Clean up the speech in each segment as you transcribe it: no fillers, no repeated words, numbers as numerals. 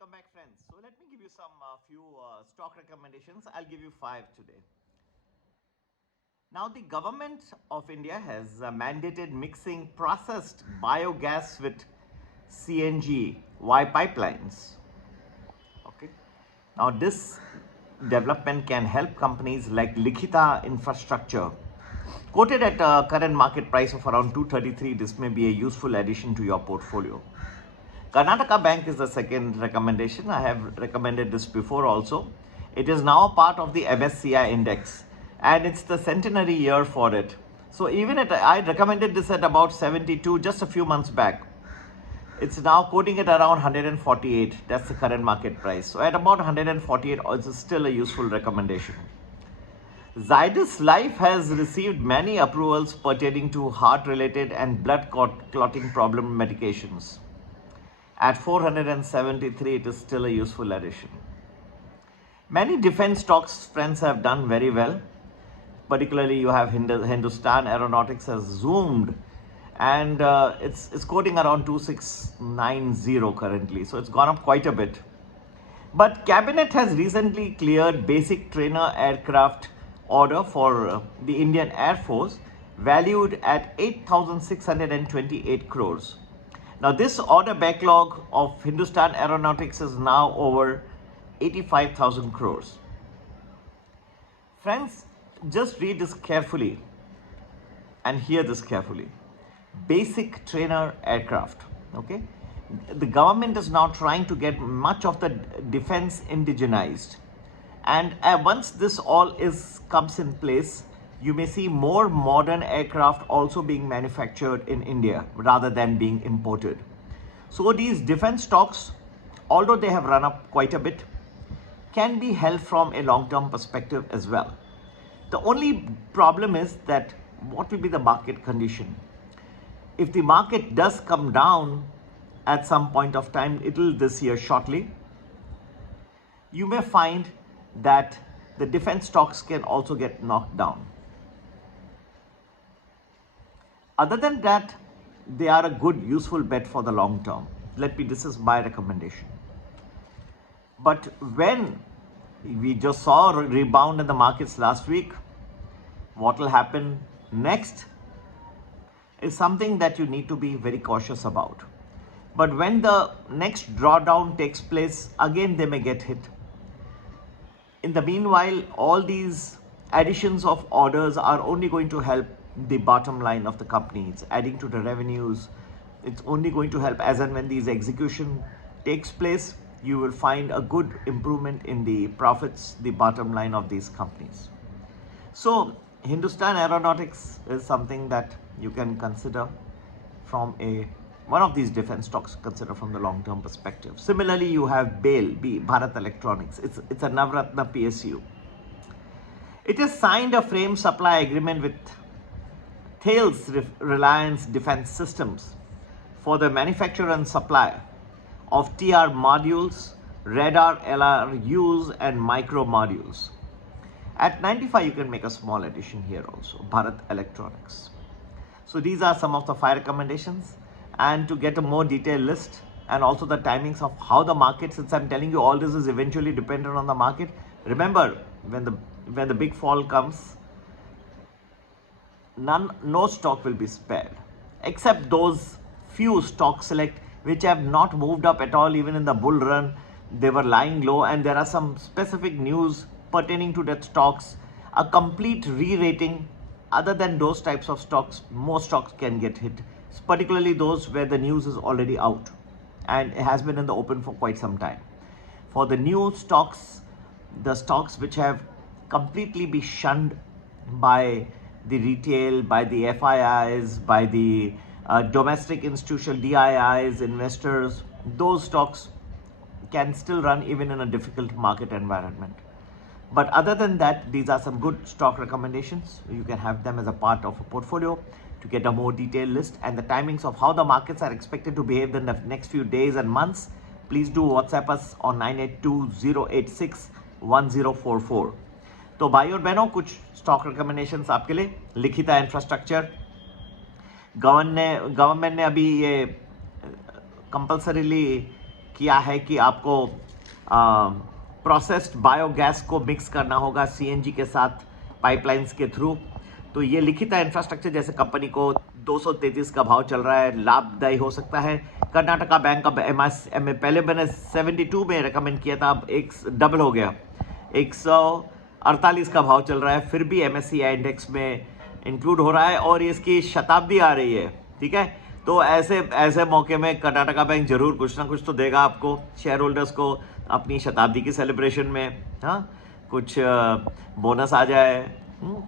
Welcome back, friends. So let me give you some few stock recommendations. I'll give you five today. Now, the government of India has mandated mixing processed biogas with CNG via pipelines. Okay. Now, this development can help companies like Likhita Infrastructure. Quoted at a current market price of around 233, this may be a useful addition to your portfolio. Karnataka Bank is the second recommendation. I have recommended this before also. It is now part of the MSCI index and it's the centenary year for it. So even I recommended this at about 72 just a few months back. It's now quoting at around 148. That's the current market price. So at about 148, it's still a useful recommendation. Zydus Life has received many approvals pertaining to heart-related and blood clotting problem medications. At 473, it is still a useful addition. Many defense stocks, friends, have done very well. Particularly, you have Hindustan Aeronautics has zoomed and it's quoting around 2690 currently. So it's gone up quite a bit. But Cabinet has recently cleared basic trainer aircraft order for the Indian Air Force valued at 8,628 crores. Now, this order backlog of Hindustan Aeronautics is now over 85,000 crores. Friends, just read this carefully and hear this carefully. Basic trainer aircraft, okay? The government is now trying to get much of the defense indigenized. And once this all comes in place, you may see more modern aircraft also being manufactured in India rather than being imported. So these defense stocks, although they have run up quite a bit, can be held from a long-term perspective as well. The only problem is that what will be the market condition? If the market does come down at some point of time, it will this year shortly, you may find that the defense stocks can also get knocked down. Other than that, they are a good, useful bet for the long term. This is my recommendation. But when we just saw a rebound in the markets last week, what will happen next is something that you need to be very cautious about. But when the next drawdown takes place, again they may get hit. In the meanwhile, all these additions of orders are only going to help the bottom line of the company. It's adding to the revenues. It's only going to help as and when these execution takes place, you will find a good improvement in the profits, the bottom line of these companies. So Hindustan Aeronautics is something that you can consider from one of these defense stocks, consider from the long-term perspective. Similarly, you have BAIL, Bharat Electronics. It's a Navratna PSU. It has signed a frame supply agreement with Thales Reliance Defense Systems for the manufacture and supply of TR modules, radar LRUs, and micro modules. At 95, you can make a small addition here also, Bharat Electronics. So these are some of the 5 recommendations. And to get a more detailed list and also the timings of how the market, since I'm telling you all this is eventually dependent on the market, remember when the big fall comes, no stock will be spared, except those few stock select which have not moved up at all. Even in the bull run, they were lying low, and there are some specific news pertaining to that stocks, a complete re-rating. Other than those types of stocks, most stocks can get hit, particularly those where the news is already out and it has been in the open for quite some time. For the new stocks, the stocks which have completely been shunned by the retail, by the FIIs, by the domestic institutional DIIs, investors, those stocks can still run even in a difficult market environment. But other than that, these are some good stock recommendations. You can have them as a part of a portfolio. To get a more detailed list and the timings of how the markets are expected to behave in the next few days and months, please do WhatsApp us on 9820861044. तो भाई और बहनों, कुछ stock recommendations आपके लिए. लिखिता infrastructure, government ने अभी ये कंपल्सरीली किया है कि आपको प्रोसेस्ड बायोगैस को मिक्स करना होगा सीएनजी के साथ पाइपलाइंस के थ्रू। तो ये लिखित है इंफ्रास्ट्रक्चर, जैसे कंपनी को 233 का भाव चल रहा है, लाभदायी हो सकता है। कर्नाटका बैंक अब एमएसएमए पहले मैंने 72 में रेकमेंड किया था, अब एक डबल हो गया, 148 का भाव चल रहा है, फिर भी एमएससीआई इंडेक्स में इंक्लूड हो रहा है और इसकी शताब्दी आ रही है। ठीक है, तो ऐसे मौके में कर्नाटका बैंक जरूर कुछ ना कुछ तो देगा आपको, शेयर होल्डर्स को, अपनी शताब्दी की सेलिब्रेशन में। हाँ, कुछ बोनस आ जाए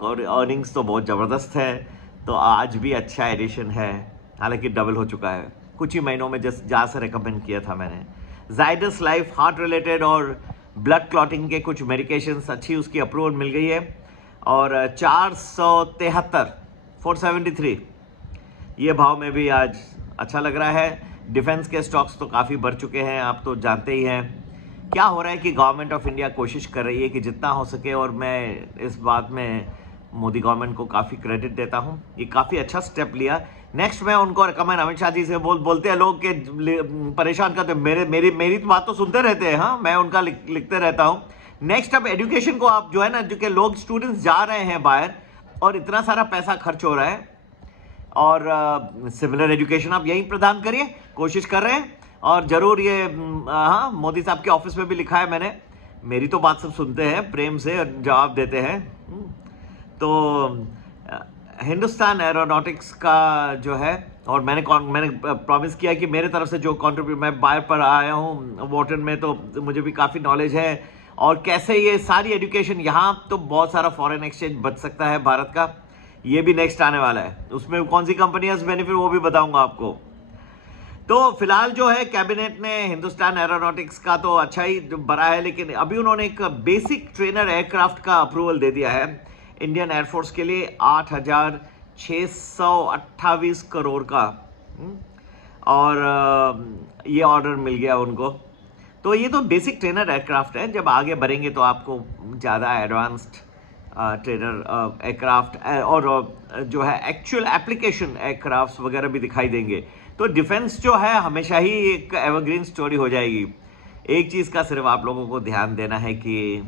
और अर्निंग्स तो बहुत ज़बरदस्त है। तो आज भी अच्छा एडिशन है, हालांकि डबल हो चुका है कुछ ही महीनों में, जहाँ से रिकमेंड किया था मैंने। जाइडस लाइफ हार्ट रिलेटेड और ब्लड क्लॉटिंग के कुछ मेडिकेशंस अच्छी उसकी अप्रूवल मिल गई है और 473 ये भाव में भी आज अच्छा लग रहा है। डिफेंस के स्टॉक्स तो काफ़ी बढ़ चुके हैं, आप तो जानते ही हैं क्या हो रहा है कि गवर्नमेंट ऑफ इंडिया कोशिश कर रही है कि जितना हो सके, और मैं इस बात में मोदी गवर्नमेंट को काफ़ी क्रेडिट देता हूं, ये काफ़ी अच्छा स्टेप लिया। नेक्स्ट मैं उनको रिकमेंड, अमित शाह जी से बोलते हैं लोग कि परेशान करते, मेरी तो बात तो सुनते रहते हैं, हाँ मैं उनका लिखते रहता हूँ। नेक्स्ट अब एजुकेशन को आप जो है ना, जो कि लोग स्टूडेंट्स जा रहे हैं बाहर और इतना सारा पैसा खर्च हो रहा है, और सिमिलर एजुकेशन आप यहीं प्रदान करिए, कोशिश कर रहे हैं। और ज़रूर ये हाँ, मोदी साहब के ऑफिस में भी लिखा है मैंने, मेरी तो बात सब सुनते हैं, प्रेम से जवाब देते हैं। तो हिंदुस्तान एरोनॉटिक्स का जो है, और मैंने प्रॉमिस किया कि मेरे तरफ से जो कॉन्ट्रीब्यूट, मैं बाहर पर आया हूँ वॉटन में, तो मुझे भी काफ़ी नॉलेज है और कैसे ये सारी एजुकेशन यहाँ, तो बहुत सारा फॉरेन एक्सचेंज बच सकता है भारत का, ये भी नेक्स्ट आने वाला है। उसमें कौन सी कंपनियां बेनिफिट, वो भी बताऊंगा आपको। तो फिलहाल जो है कैबिनेट ने हिंदुस्तान एरोनॉटिक्स का तो अच्छा ही बना है, लेकिन अभी उन्होंने एक बेसिक ट्रेनर एयरक्राफ्ट का अप्रूवल दे दिया है इंडियन एयरफोर्स के लिए 8,628 करोड़ का, और ये ऑर्डर मिल गया उनको। तो ये तो बेसिक ट्रेनर एयरक्राफ्ट है, जब आगे बढ़ेंगे तो आपको ज़्यादा एडवांस्ड ट्रेनर एयरक्राफ्ट और जो है एक्चुअल एप्लीकेशन एयरक्राफ्ट वगैरह भी दिखाई देंगे। तो डिफेंस जो है हमेशा ही एक एवरग्रीन स्टोरी हो जाएगी। एक चीज़ का सिर्फ आप लोगों को ध्यान देना है कि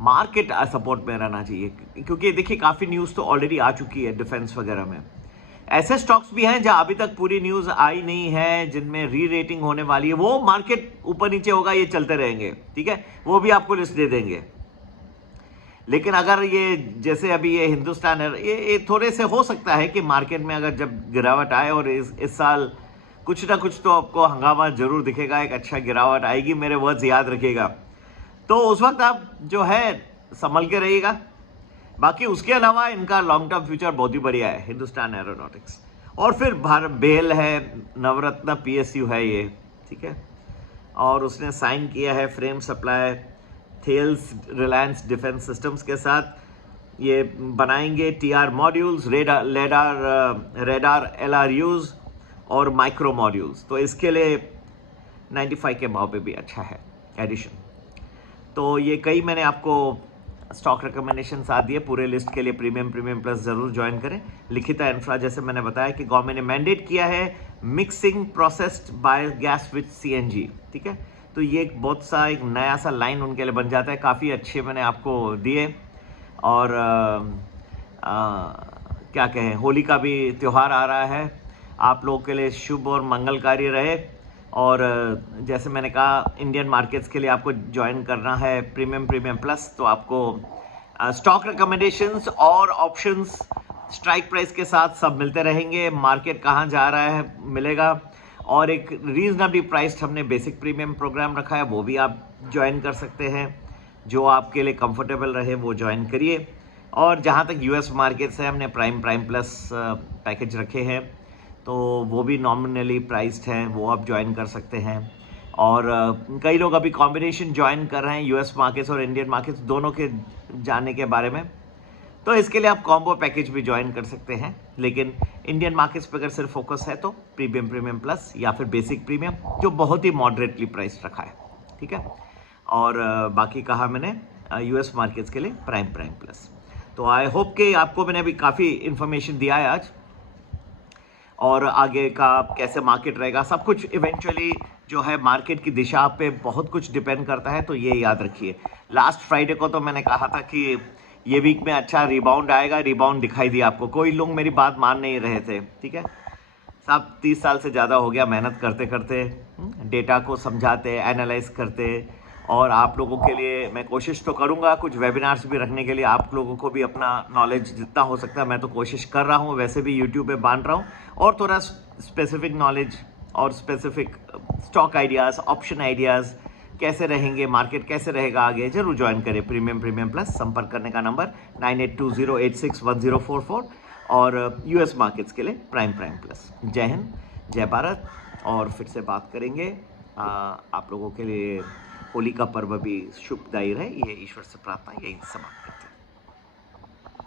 मार्केट सपोर्ट में रहना चाहिए, क्योंकि देखिए काफ़ी न्यूज़ तो ऑलरेडी आ चुकी है डिफेंस वगैरह में। ऐसे स्टॉक्स भी हैं जहां अभी तक पूरी न्यूज़ आई नहीं है, जिनमें री रेटिंग होने वाली है, वो मार्केट ऊपर नीचे होगा, ये चलते रहेंगे। ठीक है, वो भी आपको लिस्ट दे देंगे। लेकिन अगर ये जैसे अभी ये हिंदुस्तान है, ये थोड़े से हो सकता है कि मार्केट में अगर जब गिरावट आए, और इस साल कुछ ना कुछ तो आपको हंगामा जरूर दिखेगा, एक अच्छा गिरावट आएगी, मेरे वर्ड्स याद रखिएगा। तो उस वक्त आप जो है संभल के रहिएगा। बाकी उसके अलावा इनका लॉन्ग टर्म फ्यूचर बहुत ही बढ़िया है हिंदुस्तान एरोनॉटिक्स। और फिर बेल है, नवरत्न पीएसयू है ये, ठीक है, और उसने साइन किया है frame supply Thales Reliance defence systems के साथ। ये बनाएंगे टीआर मॉड्यूल्स, रेडार एलआरयूज और माइक्रो मॉड्यूल्स। तो इसके लिए 95 के भाव पे भी अच्छा है एडिशन। तो ये कई मैंने आपको स्टॉक रिकमेंडेशन आ दिए, पूरे लिस्ट के लिए प्रीमियम प्लस ज़रूर ज्वाइन करें। लिखिता इंफ्रा, जैसे मैंने बताया कि गवर्नमेंट ने मैंडेट किया है mixing processed biogas with CNG. ठीक है, तो ये एक बहुत सा एक नया सा लाइन उनके लिए बन जाता है, काफ़ी अच्छे मैंने आपको दिए। और क्या कहें, होली का भी त्यौहार आ रहा है, आप लोगों के लिए शुभ और मंगलकारी रहे। और जैसे मैंने कहा, इंडियन मार्केट्स के लिए आपको ज्वाइन करना है प्रीमियम प्लस, तो आपको स्टॉक रिकमेंडेशंस और ऑप्शंस स्ट्राइक प्राइस के साथ सब मिलते रहेंगे। मार्केट कहाँ जा रहा है मिलेगा, और एक रीजनेबली प्राइस्ड हमने बेसिक प्रीमियम प्रोग्राम रखा है, वो भी आप ज्वाइन कर सकते हैं। जो आपके लिए कंफर्टेबल रहे वो ज्वाइन करिए। और जहाँ तक यूएस मार्केट से हमने प्राइम प्लस पैकेज रखे हैं, तो वो भी नॉमिनली प्राइस्ड हैं, वो आप ज्वाइन कर सकते हैं। और कई लोग अभी कॉम्बिनेशन ज्वाइन कर रहे हैं यूएस मार्केट्स और इंडियन मार्केट्स दोनों के जानने के बारे में, तो इसके लिए आप कॉम्बो पैकेज भी ज्वाइन कर सकते हैं। लेकिन इंडियन मार्केट्स पर अगर सिर्फ फोकस है तो प्रीमियम प्लस या फिर बेसिक प्रीमियम, जो बहुत ही मॉडरेटली प्राइस रखा है। ठीक है, और बाकी कहा मैंने यूएस मार्केट्स के लिए प्राइम प्लस। तो आई होप कि आपको मैंने अभी काफ़ी इन्फॉर्मेशन दिया है आज, और आगे का कैसे मार्केट रहेगा सब कुछ इवेंचुअली जो है मार्केट की दिशा पे बहुत कुछ डिपेंड करता है, तो ये याद रखिए। लास्ट फ्राइडे को तो मैंने कहा था कि ये वीक में अच्छा रिबाउंड आएगा, रिबाउंड दिखाई दिया आपको। कोई लोग मेरी बात मान नहीं रहे थे, ठीक है साहब। 30 साल से ज़्यादा हो गया मेहनत करते करते, डेटा को समझाते, एनालाइज करते, और आप लोगों के लिए मैं कोशिश तो करूंगा कुछ वेबिनार्स भी रखने के लिए, आप लोगों को भी अपना नॉलेज जितना हो सकता है मैं तो कोशिश कर रहा हूँ, वैसे भी यूट्यूब पे बांट रहा हूँ। और थोड़ा स्पेसिफिक नॉलेज और specific stock ideas, option ideas कैसे रहेंगे, मार्केट कैसे रहेगा आगे, जरूर ज्वाइन करें प्रीमियम प्लस। संपर्क करने का नंबर 9820861044 और यूएस मार्केट्स के लिए प्राइम प्लस। जय हिंद, जय भारत। और फिर से बात करेंगे। आप लोगों के लिए होली का पर्व भी शुभदायी रहे, ये ईश्वर से प्रार्थना, यही समाप्त करते हैं।